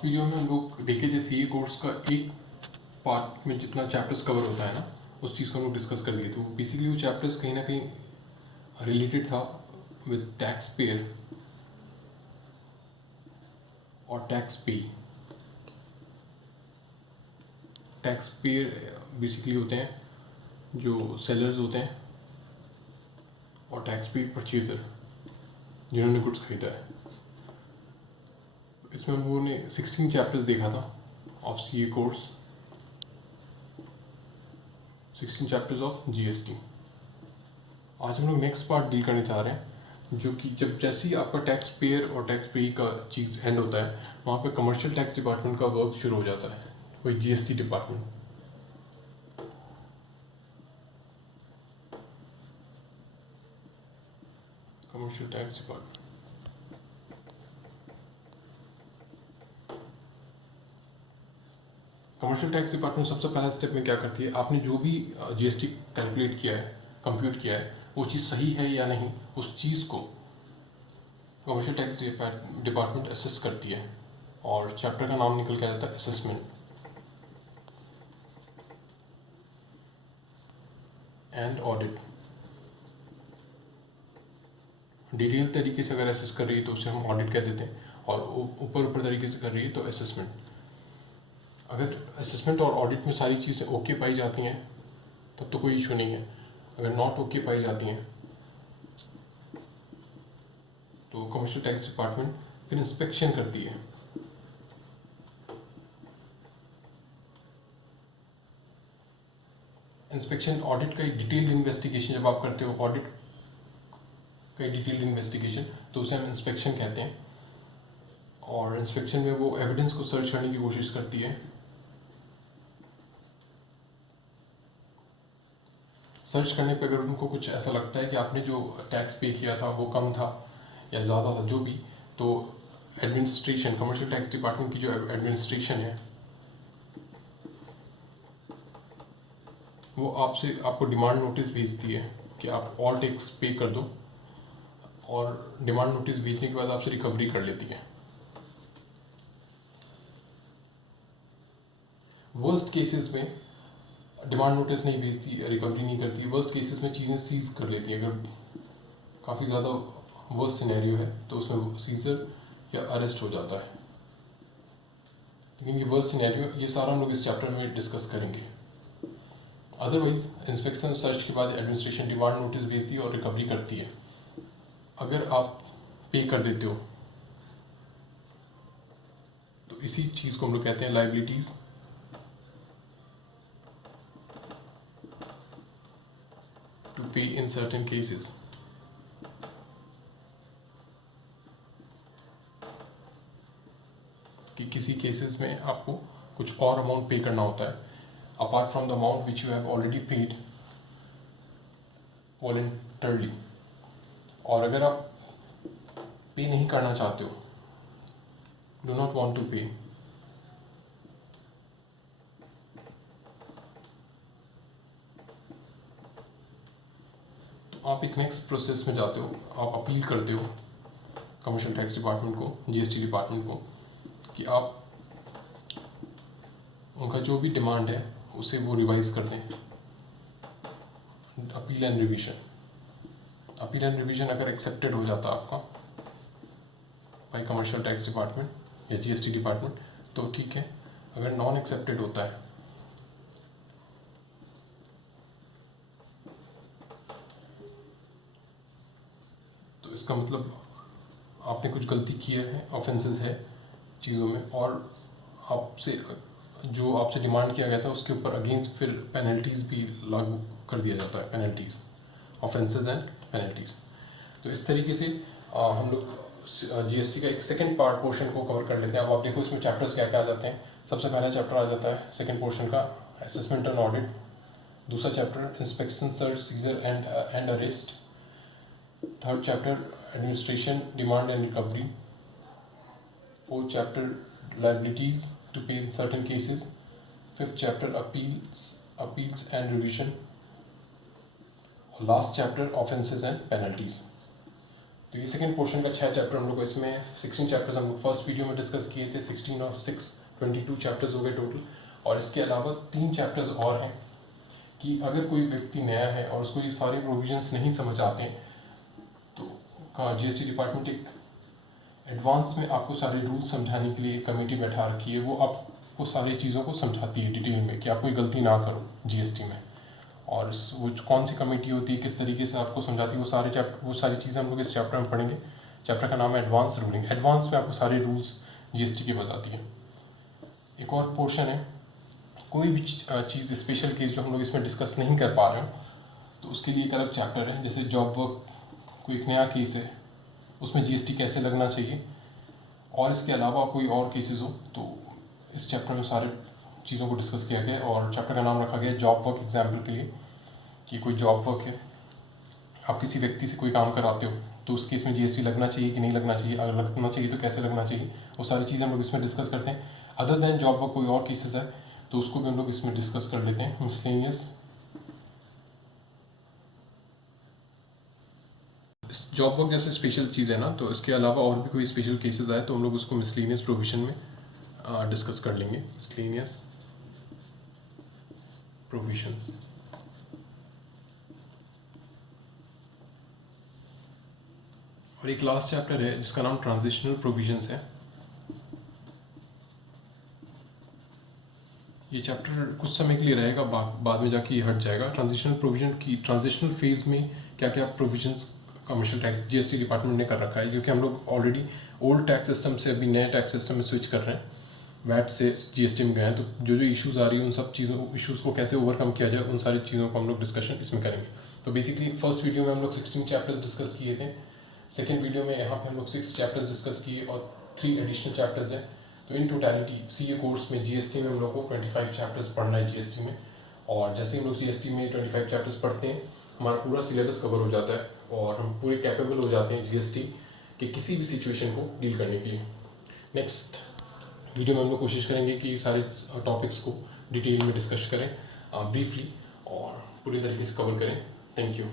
Last video में हम लोग देखे थे सीए कोर्स का एक पार्ट में जितना चैप्टर्स कवर होता है ना, उस चीज़ को हम लोग डिस्कस कर लिए थे। वो बेसिकली वो चैप्टर्स कहीं ना कहीं रिलेटेड था विद टैक्स पेयर और टैक्स पे। टैक्स पेयर बेसिकली होते हैं जो सेलर्स होते हैं, और टैक्स पे परचेजर जिन्होंने गुड्स खरीदा है। इसमें हम लोगों ने 16 चैप्टर्स देखा था of CA course, 16 chapters of GST. आज हम लोग नेक्स्ट पार्ट डील करने चाह रहे हैं, जो कि जैसे ही आपका टैक्स पेयर और टैक्स पे का चीज़ एंड होता है, वहाँ पे कमर्शियल टैक्स डिपार्टमेंट का वर्क शुरू हो जाता है, वही GST department. Commercial tax department commercial tax department सबसे पहला स्टेप में क्या करती है, आपने जो भी जीएसटी कैलकुलेट किया है, कंप्यूट किया है, वो चीज़ सही है या नहीं, उस चीज़ को कमर्शियल टैक्स डिपार्टमेंट असेस करती है। और चैप्टर का नाम निकल के आ जाता है असेसमेंट एंड ऑडिट। डिटेल तरीके से अगर असेस कर रही है तो उसे हम ऑडिट कह देते हैं, और ऊपर तरीके से कर रही है तो असेसमेंट। अगर असेसमेंट और ऑडिट में सारी चीज़ें ओके पाई जाती हैं तब तो कोई इशू नहीं है। अगर नॉट ओके पाई जाती हैं तो कमर्शियल टैक्स डिपार्टमेंट फिर इंस्पेक्शन करती है। इंस्पेक्शन ऑडिट का एक डिटेल्ड इन्वेस्टिगेशन जब आप करते हो, ऑडिट का डिटेल्ड इन्वेस्टिगेशन, तो उसे हम इंस्पेक्शन कहते हैं। और इंस्पेक्शन में वो एविडेंस को सर्च करने की कोशिश करती है। सर्च करने पे अगर उनको कुछ ऐसा लगता है कि आपने जो टैक्स पे किया था वो कम था या ज़्यादा था, जो भी, तो एडमिनिस्ट्रेशन, कमर्शियल टैक्स डिपार्टमेंट की जो एडमिनिस्ट्रेशन है, वो आपको डिमांड नोटिस भेजती है कि आप और टैक्स पे कर दो, और डिमांड नोटिस भेजने के बाद आपसे रिकवरी कर लेती है। वर्स्ट केसेस में डिमांड नोटिस नहीं भेजती, रिकवरी नहीं करती। वर्स्ट केसेस में चीज़ें सीज कर लेती है। अगर काफ़ी ज़्यादा वर्स्ट सिनेरियो है तो उसमें सीजर या अरेस्ट हो जाता है। लेकिन ये वर्स्ट सिनेरियो, ये सारा हम लोग इस चैप्टर में डिस्कस करेंगे। अदरवाइज इंस्पेक्शन सर्च के बाद एडमिनिस्ट्रेशन डिमांड नोटिस भेजती है और रिकवरी करती है। अगर आप पे कर देते हो तो इसी चीज़ को हम लोग कहते हैं लाइबिलिटीज़। टू पे इन सर्टेन केसेस। कि किसी केसेस में आपको कुछ और अमाउंट पे करना होता है apart from the amount which you have already paid voluntarily. और अगर आप पे नहीं करना चाहते हो, डू नॉट वांट टू पे, तो आप एक नेक्स्ट प्रोसेस में जाते हो, आप अपील करते हो कमर्शियल टैक्स डिपार्टमेंट को, जीएसटी डिपार्टमेंट को, कि आप उनका जो भी डिमांड है उसे वो रिवाइज कर दें। अपील एंड रिवीजन अगर एक्सेप्टेड हो जाता आपका बाई कमर्शियल टैक्स डिपार्टमेंट या जीएसटी डिपार्टमेंट तो ठीक है। अगर नॉन एक्सेप्टेड होता है तो इसका मतलब आपने कुछ गलती की है, ऑफेंसेस है चीज़ों में, और आपसे डिमांड किया गया था उसके ऊपर अगेंस्ट फिर पेनल्टीज़ भी लागू कर दिया जाता है। Penalties, offences and penalties. तो इस तरीके से हम लोग जीएसटी का एक सेकंड पार्ट पोर्शन को कवर कर लेते हैं। अब आप देखो इसमें चैप्टर्स क्या क्या आ जाते हैं। सबसे पहला चैप्टर आ जाता है सेकंड पोर्शन का, असेसमेंट एंड ऑडिट। दूसरा chapter inspection, search, seizure and arrest. Third chapter administration, demand and recovery. Fourth chapter liabilities to pay in certain cases. Fifth chapter appeals and revision. Last chapter offenses and penalties. तो ये second portion का 6 chapter हम लोग को, इसमें 16 chapters हम लोग first video में डिस्कस किए थे, 16 और 6 22 चैप्टर्स हो गए टोटल। और इसके अलावा 3 चैप्टर्स और हैं कि अगर कोई व्यक्ति नया है और उसको ये सारे प्रोविजंस नहीं समझ आते हैं तो जीएसटी डिपार्टमेंट एक एडवांस में आपको सारे रूल समझाने के लिए कमेटी बैठा रखी है। वो आपको सारी चीज़ों को समझाती है डिटेल में कि आप कोई गलती ना करो जीएसटी में। और वो कौन सी कमेटी होती है, किस तरीके से आपको समझाती है, वो सारी चीज़ें हम लोग इस चैप्टर में पढ़ेंगे। चैप्टर का नाम है एडवांस रूलिंग। एडवांस में आपको सारे रूल्स जीएसटी के बताती है। एक और पोर्शन है, कोई भी चीज़ स्पेशल केस जो हम लोग इसमें डिस्कस नहीं कर पा रहे हैं तो उसके लिए एक अलग चैप्टर है। जैसे जॉब वर्क, कोई एक नया केस है, उसमें जीएसटी कैसे लगना चाहिए, और इसके अलावा कोई और केसेस हो तो इस चैप्टर में सारे चीज़ों को डिस्कस किया गया है। और चैप्टर का नाम रखा गया है जॉब वर्क एग्जाम्पल के लिए, कि कोई जॉब वर्क है, आप किसी व्यक्ति से कोई काम कराते हो तो उस केस में जीएसटी लगना चाहिए कि नहीं लगना चाहिए, अगर लगना चाहिए तो कैसे लगना चाहिए, वो सारी चीज़ें हम लोग इसमें डिस्कस करते हैं। अदर देन जॉब वर्क कोई और केसेस है तो उसको भी हम लोग इसमें डिस्कस कर लेते हैं। मिसलेनियस जॉब वर्क जैसे स्पेशल चीज़ है ना, तो इसके अलावा और भी कोई स्पेशल केसेस आए तो हम लोग उसको मिसलेनियस प्रोविजन में डिस्कस कर लेंगे। Miscellaneous provisions. और एक लास्ट चैप्टर है जिसका नाम ट्रांजिशनल प्रोविजंस है। ये चैप्टर कुछ समय के लिए रहेगा, बाद में जाके ये हट जाएगा। ट्रांजिशनल प्रोविजन की ट्रांजिशनल फेज में क्या क्या provisions commercial tax GST department ने कर रखा है, क्योंकि हम लोग ऑलरेडी ओल्ड टैक्स सिस्टम से अभी नए टैक्स सिस्टम में स्विच कर रहे हैं, वैट से जीएसटी में गए हैं। तो जो जो इश्यूज़ आ रही है उन सब इश्यूज़ को कैसे ओवरकम किया जाए, उन सारी चीज़ों को हम लोग डिस्कशन इसमें करेंगे। तो बेसिकली फर्स्ट वीडियो में हम लोग 16 चैप्टर्स डिस्कस किए थे। सेकेंड वीडियो में यहाँ पे हम लोग 6 चैप्टर्स डिस्कस किए और 3 एडिशनल चैप्टर्स हैं। तो इन टोटलिटी सीए कोर्स में जीएसटी में हम लोग को 25 चैप्टर्स पढ़ना है जीएसटी में। और जैसे हम लोग जीएसटी में 25 चैप्टर्स पढ़ते हैं, हमारा पूरा सिलेबस कवर हो जाता है और हम पूरे कैपेबल हो जाते हैं जीएसटी के किसी भी सिचुएशन को डील करने के लिए। नेक्स्ट वीडियो में हम लोग कोशिश करेंगे कि सारे टॉपिक्स को डिटेल में डिस्कस करें ब्रीफली और पूरी तरीके से कवर करें। Thank you.